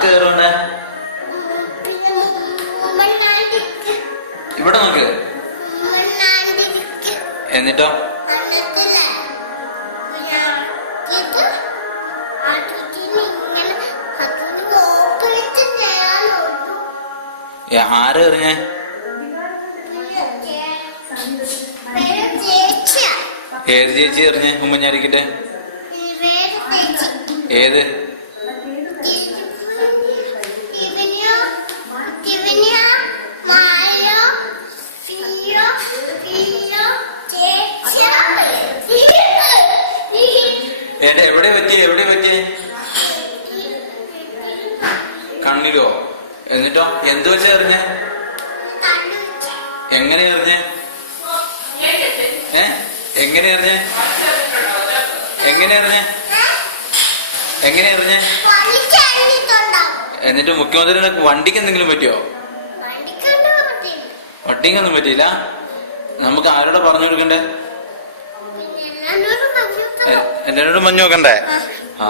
നാക്ക് കയറുന്നേ ഇവിടെ നോക്ക്. എന്നിട്ടോ ആര് എറിഞ്ഞേ? ഏത് ചേച്ചി എറിഞ്ഞേ? ഉമ്മഞ്ഞാരിക്കട്ടെ ഏത്? എവിടെ പറ്റിയേ? എവിടെ പറ്റിയേ? കണ്ണിലോ? എന്നിട്ടോ എന്ത് വെച്ചാ എറിഞ്ഞേ? എങ്ങനെ എറിഞ്ഞേ? എങ്ങനെ എറിഞ്ഞേ? എങ്ങനെ എറിഞ്ഞേ? എങ്ങനെ എറിഞ്ഞേ? എന്നിട്ട് മുഖ്യമന്ത്രിയുടെ വണ്ടിക്ക് എന്തെങ്കിലും പറ്റിയോ? വണ്ടിക്കൊന്നും പറ്റിയില്ല. നമുക്ക് ആരോടെ പറഞ്ഞു കൊടുക്കണ്ടേ? എല്ലാരോടും മഞ്ഞു നോക്കണ്ടേ? ആ